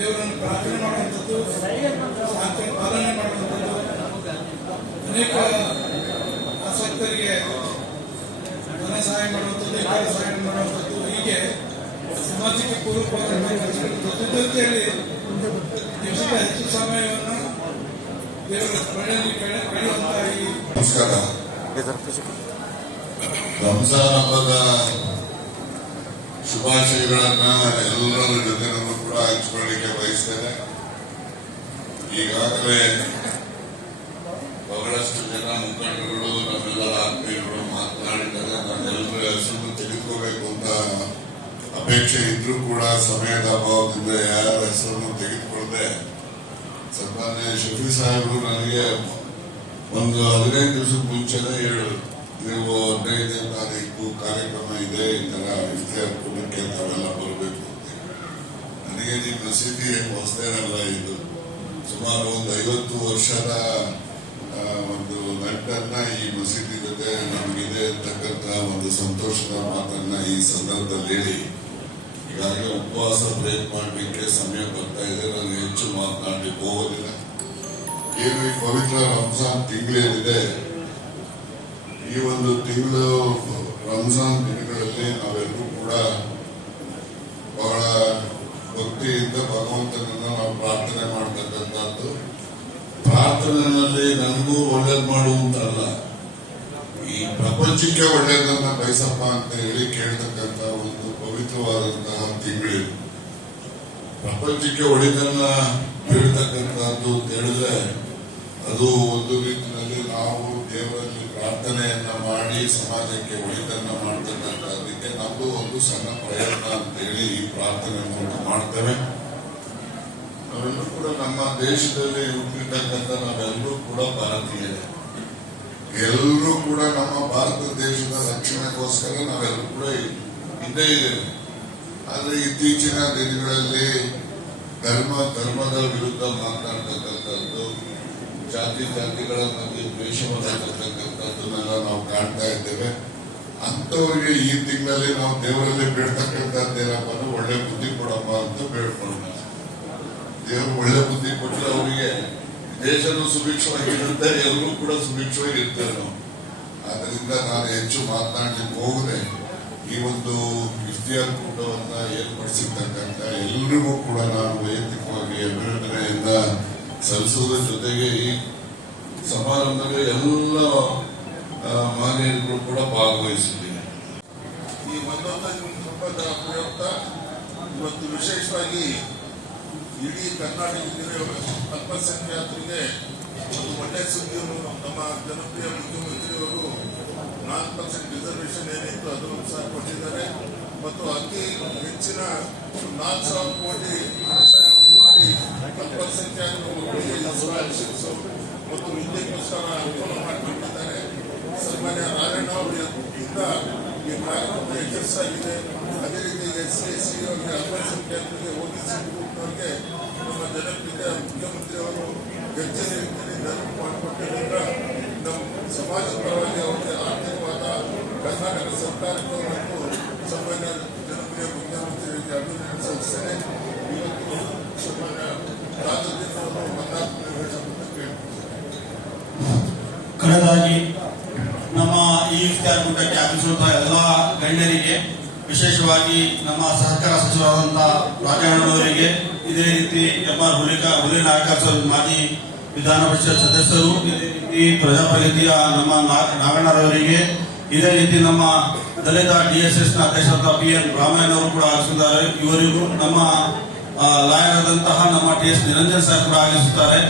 ದೇವರನ್ನು ಪ್ರಾರ್ಥನೆ ಮಾಡುವಂಥದ್ದು, ಪಾಲನೆ ಮಾಡುವಂಥದ್ದು, ಅನೇಕ ಆಸಕ್ತರಿಗೆ ಧನ ಸಹಾಯ ಮಾಡುವಂಥದ್ದು, ಸಹಾಯ ಮಾಡುವಂಥದ್ದು, ಹೀಗೆ ಸಮಾಜಕ್ಕೆ ಪೂರಕವಾದ ಜೊತೆಯಲ್ಲಿ ಹೆಚ್ಚು ಸಮಯವನ್ನು ದೇವರ ಸ್ಮರಣೆಯಲ್ಲಿ ಕಳೆಯುವಂತಹ ಈ ನಮಸ್ಕಾರ. ರಂಜಾನ್ ಹಬ್ಬದ ಶುಭಾಶಯಗಳನ್ನ ಎಲ್ಲರ ಜೊತೆನಲ್ಲೂ ಕೂಡ ಹಂಚಿಕೊಳ್ಳಲಿಕ್ಕೆ ಬಯಸ್ತೇನೆ. ಈಗಾಗಲೇ ಬಹಳಷ್ಟು ಜನ ಮುಖಂಡರುಗಳು, ನಮ್ಮೆಲ್ಲರ ಆತ್ಮೀಯರು ಮಾತನಾಡಿದ್ದಾರೆ. ನಾನೆಲ್ಲರ ಹೆಸರನ್ನು ತೆಗೆದುಕೋಬೇಕು ಅಂತ ಅಪೇಕ್ಷೆ ಇದ್ರೂ ಕೂಡ ಸಮಯದ ಅಭಾವದಿಂದ ಯಾರ ಹೆಸರನ್ನು ತೆಗೆದುಕೊಳ್ಳದೆ ಸನ್ಮಾನ್ಯ ಶಫಿ ಸಾಹೇಬರು ನನಗೆ ಒಂದು 15 ದಿವಸದ ಮುಂಚೆನೆ ಹೇಳಿದ್ರು, ನೀವು 15ನೇ ತಾರೀಕು ಕಾರ್ಯಕ್ರಮ ಇದೆ, ಜನ ಇಷ್ಟೇ ಕುಟುಂಬಕ್ಕೆ ತಾವೆಲ್ಲ ಬರಬೇಕು ಅಂತ. ನನಗೆ ಈ ಮಸೀದಿ ಏನು ಹೊಸದೇನಲ್ಲ, ಇದು ಸುಮಾರು ಒಂದು 50 ವರ್ಷದ ಒಂದು ನಂಟನ್ನ ಈ ಮಸೀದಿ ಜೊತೆ ನಮಗಿದೆ ಅಂತಕ್ಕಂಥ ಒಂದು ಸಂತೋಷದ ಮಾತನ್ನ ಈ ಸಂದರ್ಭದಲ್ಲಿ ಹೇಳಿ, ಈಗಾಗಲೇ ಉಪವಾಸ ಬ್ರೇಕ್ ಮಾಡಲಿಕ್ಕೆ ಸಮಯ ಬರ್ತಾ ಇದೆ. ನಾನು ಹೆಚ್ಚು ಮಾತನಾಡಲಿಕ್ಕೆ ಹೋಗೋದಿಲ್ಲ. ಏನು ಈ ಪವಿತ್ರ ರಂಜಾನ್ ತಿಂಗಳೇನಿದೆ, ಈ ಒಂದು ತಿಂಗಳು ರಂಜಾನ್ ದಿನಗಳಲ್ಲಿ ನಾವೆಲ್ಲರೂ ಕೂಡ ಬಹಳ ಭಕ್ತಿಯಿಂದ ಭಗವಂತನನ್ನ ನಾವು ಪ್ರಾರ್ಥನೆ ಮಾಡ್ತಕ್ಕಂಥದ್ದು. ಪ್ರಾರ್ಥನೆಯಲ್ಲಿ ನನಗೂ ಒಳ್ಳೇದು ಮಾಡುವಂತಲ್ಲ, ಈ ಪ್ರಪಂಚಕ್ಕೆ ಒಳ್ಳೇದನ್ನ ಬಯಸಪ್ಪ ಅಂತ ಹೇಳಿ ಕೇಳ್ತಕ್ಕಂಥ ಒಂದು ಪವಿತ್ರವಾದಂತಹ ತಿಂಗಳು. ಪ್ರಪಂಚಕ್ಕೆ ಒಳ್ಳೆದನ್ನ ಬೀಳ್ತಕ್ಕಂಥದ್ದು ಅಂತ ಹೇಳಿದ್ರೆ ಅದು ಒಂದು ರೀತಿಯಲ್ಲಿ ನಾವು ದೇವರಲ್ಲಿ ಪ್ರಾರ್ಥನೆಯನ್ನ ಮಾಡಿ ಸಮಾಜಕ್ಕೆ ಒಳಿತನ್ನ ಮಾಡ್ತಕ್ಕಂಥದ್ದಕ್ಕೆ ನಮ್ದು ಒಂದು ಸಣ್ಣ ಪ್ರಯತ್ನ ಅಂತೇಳಿ ಈ ಪ್ರಾರ್ಥನೆ ಮೂಲಕ ಮಾಡ್ತೇವೆ. ನಾವೆಲ್ಲರೂ ಕೂಡ ನಮ್ಮ ದೇಶದಲ್ಲಿ ಹುಟ್ಟಿರ್ತಕ್ಕಂಥ ನಾವೆಲ್ಲರೂ ಕೂಡ ಭಾರತೀಯರೇ. ಎಲ್ಲರೂ ಕೂಡ ನಮ್ಮ ಭಾರತ ದೇಶದ ರಕ್ಷಣೆಗೋಸ್ಕರ ನಾವೆಲ್ಲರೂ ಕೂಡ ಇದ್ದೇ ಇದ್ದೇವೆ. ಆದ್ರೆ ಇತ್ತೀಚಿನ ದಿನಗಳಲ್ಲಿ ಧರ್ಮದ ವಿರುದ್ಧ ಮಾತನಾಡ್ತಕ್ಕಂಥದ್ದು, ಜಾತಿಗಳ ಮಧ್ಯೆ ದ್ವೇಷವನ್ನು ತರ್ತಕ್ಕಂಥದ್ದನ್ನೆಲ್ಲ ನಾವು ಕಾಣ್ತಾ ಇದ್ದೇವೆ. ಅಂತವರಿಗೆ ಈ ತಿಂಗಳಲ್ಲಿ ನಾವು ದೇವರಲ್ಲಿ ಬೇಡ್ತಕ್ಕಂಥದ್ದೇನಪ್ಪ, ಒಳ್ಳೆ ಬುದ್ಧಿ ಕೊಡಪ್ಪ ಅಂತ ಬೇಡ್ಕೊಳ್ಳೋಣ. ದೇವರು ಒಳ್ಳೆ ಬುದ್ಧಿ ಕೊಟ್ಟರೆ ಅವರಿಗೆ ದೇಶನೂ ಸುಭಿಕ್ಷವಾಗಿರುತ್ತೆ, ಎಲ್ಲರೂ ಕೂಡ ಸುಭಿಕ್ಷವಾಗಿರ್ತೇವೆ ನಾವು. ಆದ್ರಿಂದ ನಾನು ಹೆಚ್ಚು ಮಾತನಾಡಲಿಕ್ಕೆ ಹೋಗದೆ ಈ ಒಂದು ಇಫ್ತಿಯಾರ್ ಕೂಟವನ್ನ ಏರ್ಪಡಿಸಿರ್ತಕ್ಕಂಥ ಎಲ್ರಿಗೂ ಕೂಡ ನಾನು ವೈಯಕ್ತಿಕವಾಗಿ ಅಭಿನಂದನೆಯನ್ನ ಸಲ್ಲಿಸೋದ್ರ ಜೊತೆಗೆ ಈ ಸಮಾರಂಭದಲ್ಲಿ ಎಲ್ಲ ಮಾನ್ಯರು ಕೂಡ ಭಾಗವಹಿಸಿದ್ದೇನೆ. ಈ 100ನೇ ಹಬ್ಬದ ಪ್ರಯುಕ್ತ ಇವತ್ತು ವಿಶೇಷವಾಗಿ ಇಡೀ ಕರ್ನಾಟಕದಲ್ಲಿ ಅಲ್ಪಸಂಖ್ಯಾತರಿಗೆ ಒಂದು ಒಳ್ಳೆಯ ಸುದ್ದಿಯನ್ನು ನಮ್ಮ ಜನಪ್ರಿಯ ಮುಖ್ಯಮಂತ್ರಿಯವರು 4% ರಿಸರ್ವೇಶನ್ ಏನಿತ್ತು ಅದನ್ನು ಸಹ ಕೊಟ್ಟಿದ್ದಾರೆ. ಮತ್ತು ಅತಿ ಹೆಚ್ಚಿನ 4,000 ಕೋಟಿ ಹಣ ಸಹಾಯವನ್ನು ಮಾಡಿ ಅಲ್ಪಸಂಖ್ಯಾತ ಸ್ಕಾಲರ್ಶಿಪ್ಸ್ ಮತ್ತು ವಿದ್ಯೆಗೋಸ್ಕರ ಅನುಕೂಲ ಮಾಡಿಕೊಂಡಿದ್ದಾರೆ. ಸನ್ಮಾನ್ಯ ರಾಜಣ್ಣ ಅವರು ಇಂದ ಈ ಕಾರ್ಯಕ್ರಮ ಯಶಸ್ಸಾಗಿದೆ. ಅದೇ ರೀತಿ SC ಅವರಿಗೆ ಅಲ್ಪಸಂಖ್ಯಾತರಿಗೆ OBC ಗ್ರೂಪ್ನವರಿಗೆ ನಮ್ಮ ಜನಪ್ರಿಯ ಮುಖ್ಯಮಂತ್ರಿಯವರು ಹೆಜ್ಜೆ ರೀತಿಯಲ್ಲಿ ನೆರವು ಮಾಡಿಕೊಟ್ಟಿದ್ದರಿಂದ ನಮ್ಮ ಸಮಾಜದ ಪರವಾಗಿ ಅವರಿಗೆ ಆರ್ಥಿಕವಾದ ಕರ್ನಾಟಕ ಸರ್ಕಾರಕ್ಕೆ ಮತ್ತು ಸನ್ಮಾನ್ಯ ಜನಪ್ರಿಯ ಮುಖ್ಯಮಂತ್ರಿಗಳಿಗೆ ಅಭಿನಂದನೆ ಸಲ್ಲಿಸ್ತೇನೆ. ಇವತ್ತು ಸನ್ಮಾನ್ಯ ರಾಜ್ಯದವರು ಮಾತಾಡ್ತಿದ್ದಾರೆ ಕೇಳ್ತಾರೆ. ಕಡೆದಾಗಿ ನಮ್ಮ ಈ ಇಫ್ತಾರ್ ಕೂಟಕ್ಕೆ ಆಗಮಿಸುವಂತಹ ಎಲ್ಲಾ ಗಣ್ಯರಿಗೆ, ವಿಶೇಷವಾಗಿ ನಮ್ಮ ಸಹಕಾರ ಸಚಿವರಾದಂತಹ ರಾಜಣ್ಣನವರಿಗೆ, ಇದೇ ರೀತಿ MR ಹುಲಿ ನಾಯಕ ಮಾಜಿ ವಿಧಾನ ಪರಿಷತ್ ಸದಸ್ಯರು, ಇದೇ ರೀತಿ ಪ್ರಜಾಪ್ರಗತಿಯ ನಮ್ಮ ನಾಗಣ್ಣರವರಿಗೆ, ಇದೇ ರೀತಿ ನಮ್ಮ ದಲಿತ DSS ನ ಅಧ್ಯಕ್ಷರಾದ PN ರಾಮಾಯಣವರು ಕೂಡ ಆಗಮಿಸಿದ್ದಾರೆ. ಇವರಿಗೂ ನಮ್ಮ ಲಾಯರ್ ಆದಂತಹ ನಮ್ಮ TS ನಿರಂಜನ್ ಸರ್ ಕೂಡ ಆಗಮಿಸುತ್ತಾರೆ.